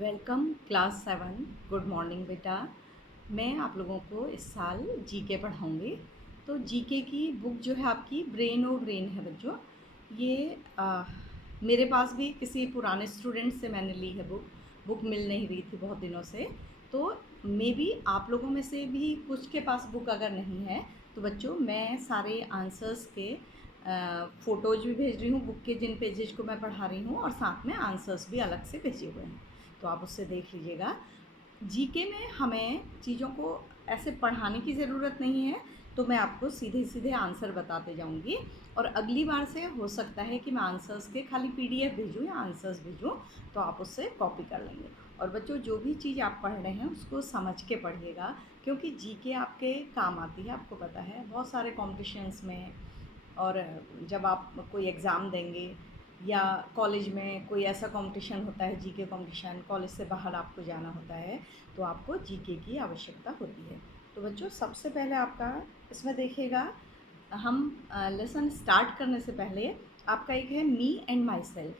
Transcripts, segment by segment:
Welcome class 7। Good morning बेटा। मैं आप लोगों को इस साल जीके पढ़ाऊँगी। तो जीके की बुक जो है आपकी ब्रेन ओ ब्रेन है बच्चों। ये मेरे पास भी किसी पुराने स्टूडेंट से मैंने ली है बुक मिल नहीं रही थी बहुत दिनों से। तो मे बी आप लोगों में से भी कुछ के पास बुक अगर नहीं है तो बच्चों मैं सारे आंसर्स के फ़ोटोज़ भी भेज रही हूँ बुक के, जिन पेजेज को मैं पढ़ा रही हूँ, और साथ में आंसर्स भी अलग से भेजे हुए हैं, तो आप उससे देख लीजिएगा। जीके में हमें चीज़ों को ऐसे पढ़ाने की ज़रूरत नहीं है, तो मैं आपको सीधे सीधे आंसर बताते जाऊंगी। और अगली बार से हो सकता है कि मैं आंसर्स के खाली पीडीएफ भेजूँ या आंसर्स भेजूँ, तो आप उससे कॉपी कर लेंगे। और बच्चों जो भी चीज़ आप पढ़ रहे हैं उसको समझ के पढ़िएगा, क्योंकि जीके आपके काम आती है। आपको पता है बहुत सारे कॉम्पिटिशन्स में, और जब आप कोई एग्ज़ाम देंगे या कॉलेज में कोई ऐसा कंपटीशन होता है, जीके कंपटीशन, कॉलेज से बाहर आपको जाना होता है, तो आपको जीके की आवश्यकता होती है। तो बच्चों सबसे पहले आपका इसमें देखिएगा, हम लेसन स्टार्ट करने से पहले आपका एक है मी एंड माई सेल्फ,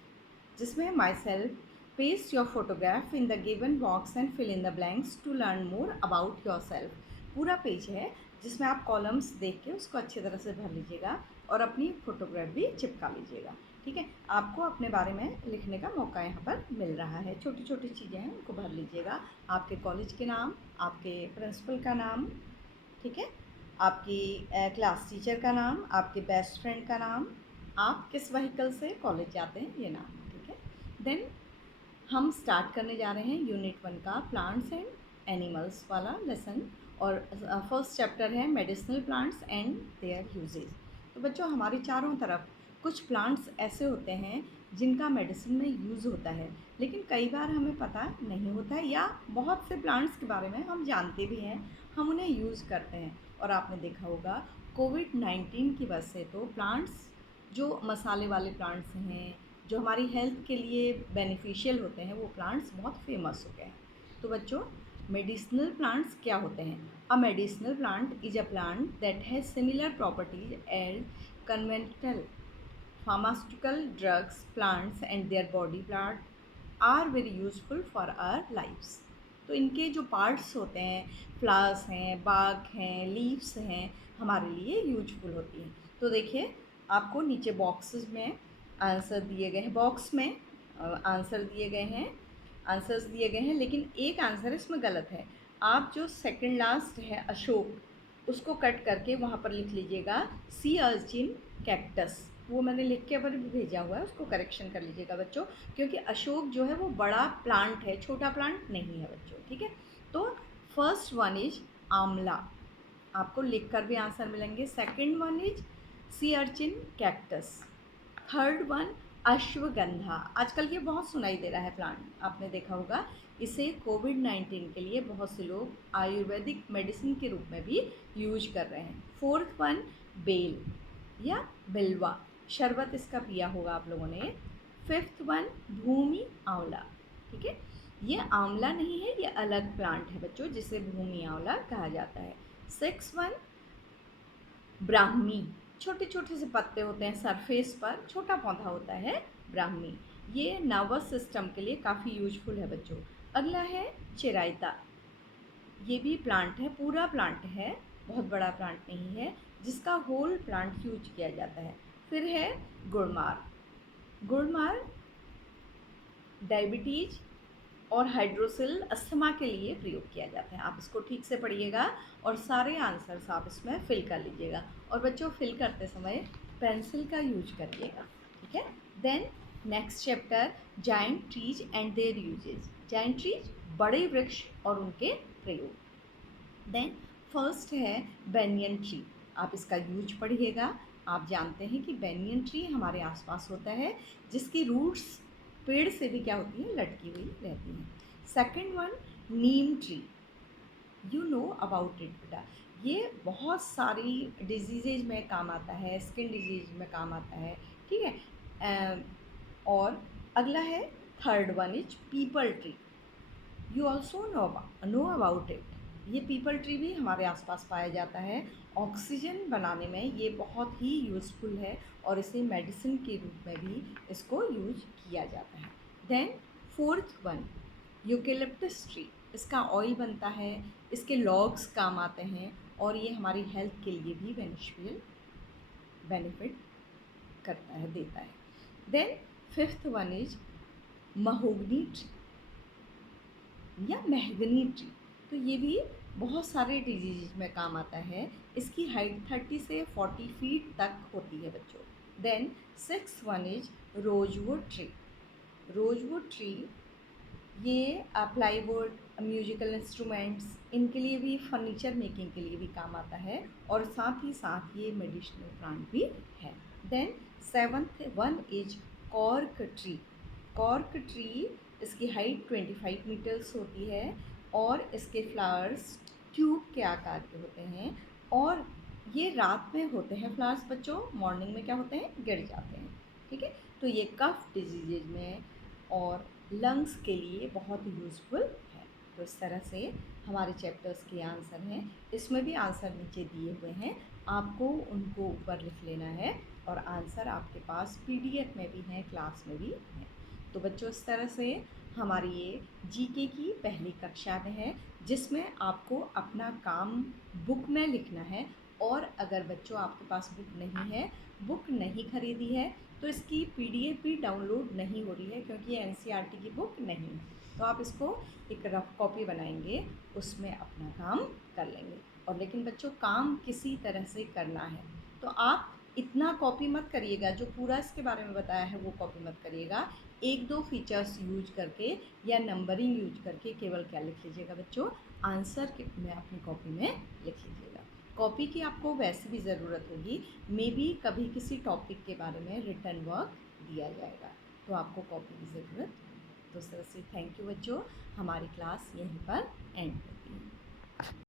जिसमें myself paste your photograph in the given box and fill in the blanks to learn more about yourself. पूरा पेज है जिसमें आप कॉलम्स देख के उसको अच्छी तरह से भर लीजिएगा और अपनी फ़ोटोग्राफ भी चिपका लीजिएगा। ठीक है, आपको अपने बारे में लिखने का मौका यहाँ पर मिल रहा है। छोटी छोटी चीज़ें हैं उनको भर लीजिएगा। आपके कॉलेज के नाम, आपके प्रिंसिपल का नाम, ठीक है, आपकी क्लास टीचर का नाम, आपके बेस्ट फ्रेंड का नाम, आप किस व्हीकल से कॉलेज जाते हैं, ये नाम। ठीक है, देन हम स्टार्ट करने जा रहे हैं यूनिट 1 का प्लांट्स एंड एनिमल्स वाला लेसन। और फर्स्ट चैप्टर है medicinal plants and their uses. तो बच्चों हमारे चारों तरफ कुछ प्लांट्स ऐसे होते हैं जिनका मेडिसिन में यूज़ होता है, लेकिन कई बार हमें पता नहीं होता है, या बहुत से प्लांट्स के बारे में हम जानते भी हैं, हम उन्हें यूज़ करते हैं। और आपने देखा होगा कोविड-19 की वजह से तो प्लांट्स, जो मसाले वाले प्लांट्स हैं, जो हमारी हेल्थ के लिए बेनिफिशियल होते हैं, वो प्लांट्स बहुत फेमस हो गए हैं। तो बच्चों मेडिसिनल प्लांट्स क्या होते हैं? A medicinal plant is a plant that has similar properties as conventional pharmaceutical drugs. Plants and their body part are very useful for our lifes. तो इनके जो पार्ट्स होते हैं, फ्लावर्स हैं, बाग हैं, लीव्स हैं, हमारे लिए यूजफुल होती हैं। तो देखिए आपको नीचे बॉक्सेस में आंसर दिए गए हैं, बॉक्स में आंसर दिए गए हैं, आंसर्स दिए गए हैं, लेकिन एक आंसर इसमें गलत है। आप जो सेकंड लास्ट है अशोक, उसको कट करके वहाँ पर लिख लीजिएगा सी अर्चिन कैक्टस। वो मैंने लिख के पर भी भेजा हुआ है, उसको करेक्शन कर लीजिएगा बच्चों, क्योंकि अशोक जो है वो बड़ा प्लांट है, छोटा प्लांट नहीं है बच्चों। ठीक है, तो फर्स्ट वन इज आंवला, आपको लिख कर भी आंसर मिलेंगे। Second one is sea urchin cactus. Third one ashwagandha, आजकल ये बहुत सुनाई दे रहा है प्लांट, आपने देखा होगा। इसे कोविड-19 के लिए बहुत से लोग आयुर्वेदिक मेडिसिन के रूप में भी यूज कर रहे हैं। फोर्थ वन बेल या बिल्वा, शरबत इसका पिया होगा आप लोगों ने। फिफ्थ वन भूमि आंवला। ठीक है, ये आंवला नहीं है, ये अलग प्लांट है बच्चों, जिसे भूमि आंवला कहा जाता है। सिक्स वन ब्राह्मी, छोटे छोटे से पत्ते होते हैं, सरफेस पर छोटा पौधा होता है ब्राह्मी। ये नर्वस सिस्टम के लिए काफ़ी यूजफुल है बच्चों। अगला है चिरायता, ये भी प्लांट है, पूरा प्लांट है, बहुत बड़ा प्लांट नहीं है, जिसका होल प्लांट यूज किया जाता है। फिर है गुड़मार। गुड़मार डायबिटीज और हाइड्रोसिल अस्थमा के लिए प्रयोग किया जाता है। आप इसको ठीक से पढ़िएगा और सारे आंसर्स आप इसमें फिल कर लीजिएगा। और बच्चों फिल करते समय पेंसिल का यूज करिएगा। ठीक है, then next chapter giant trees and their uses. Giant trees बड़े वृक्ष और उनके प्रयोग। देन फर्स्ट है बेनियन ट्री, आप इसका यूज पढ़िएगा। आप जानते हैं कि बेनियन ट्री हमारे आसपास होता है, जिसकी रूट्स पेड़ से भी क्या होती हैं, लटकी हुई रहती हैं। Second one Neem tree, you know about it बेटा, ये बहुत सारी डिजीजेज में काम आता है, स्किन डिजीज में काम आता है। ठीक है, और अगला है third one is people tree, you also know about it. ये पीपल ट्री भी हमारे आसपास पाया जाता है, ऑक्सीजन बनाने में ये बहुत ही यूज़फुल है, और इसे मेडिसिन के रूप में भी इसको यूज किया जाता है। Then fourth one eucalyptus tree, इसका ऑयल बनता है, इसके लॉग्स काम आते हैं और ये हमारी हेल्थ के लिए भी बेनिफिशियल बेनिफिट करता है, देता है। Then fifth one is mahogany tree या मेहगनी ट्री। तो ये भी बहुत सारे डिजीज में काम आता है। इसकी हाइट 30 से 40 फीट तक होती है बच्चों। Then six one is rosewood tree. Rosewood tree ये प्लाईवुड, म्यूजिकल इंस्ट्रूमेंट्स, इनके लिए भी, फर्नीचर मेकिंग के लिए भी काम आता है और साथ ही साथ ये मेडिसिनल प्लांट भी है। Then seventh one is cork tree. Cork tree, इसकी हाइट 25 मीटर्स होती है और इसके फ्लावर्स ट्यूब के आकार के होते हैं और ये रात में होते हैं फ्लावर्स बच्चों, मॉर्निंग में क्या होते हैं, गिर जाते हैं। ठीक है, तो ये कफ डिजीजेज में और लंग्स के लिए बहुत यूज़फुल है। तो इस तरह से हमारे चैप्टर्स के आंसर हैं। इसमें भी आंसर नीचे दिए हुए हैं, आपको उनको ऊपर लिख लेना है और आंसर आपके पास पीडीएफ में भी हैं, क्लास में भी हैं। तो बच्चों इस तरह से हमारी ये जीके की पहली कक्षा में है, जिसमें आपको अपना काम बुक में लिखना है। और अगर बच्चों आपके पास बुक नहीं है, बुक नहीं खरीदी है, तो इसकी पीडीएफ भी डाउनलोड नहीं हो रही है क्योंकि ये एनसीईआरटी की बुक नहीं है। तो आप इसको एक रफ कॉपी बनाएंगे, उसमें अपना काम कर लेंगे। और लेकिन बच्चों काम किसी तरह से करना है, तो आप इतना कॉपी मत करिएगा, जो पूरा इसके बारे में बताया है वो कॉपी मत करिएगा। एक दो फीचर्स यूज करके या नंबरिंग यूज करके केवल क्या लिख लीजिएगा बच्चों, आंसर में अपनी कॉपी में लिख लीजिएगा। कॉपी की आपको वैसे भी ज़रूरत होगी, मे बी कभी किसी टॉपिक के बारे में रिटर्न वर्क दिया जाएगा, तो आपको कॉपी की ज़रूरत। तो सर से थैंक यू बच्चों, हमारी क्लास यहीं पर एंड होती है।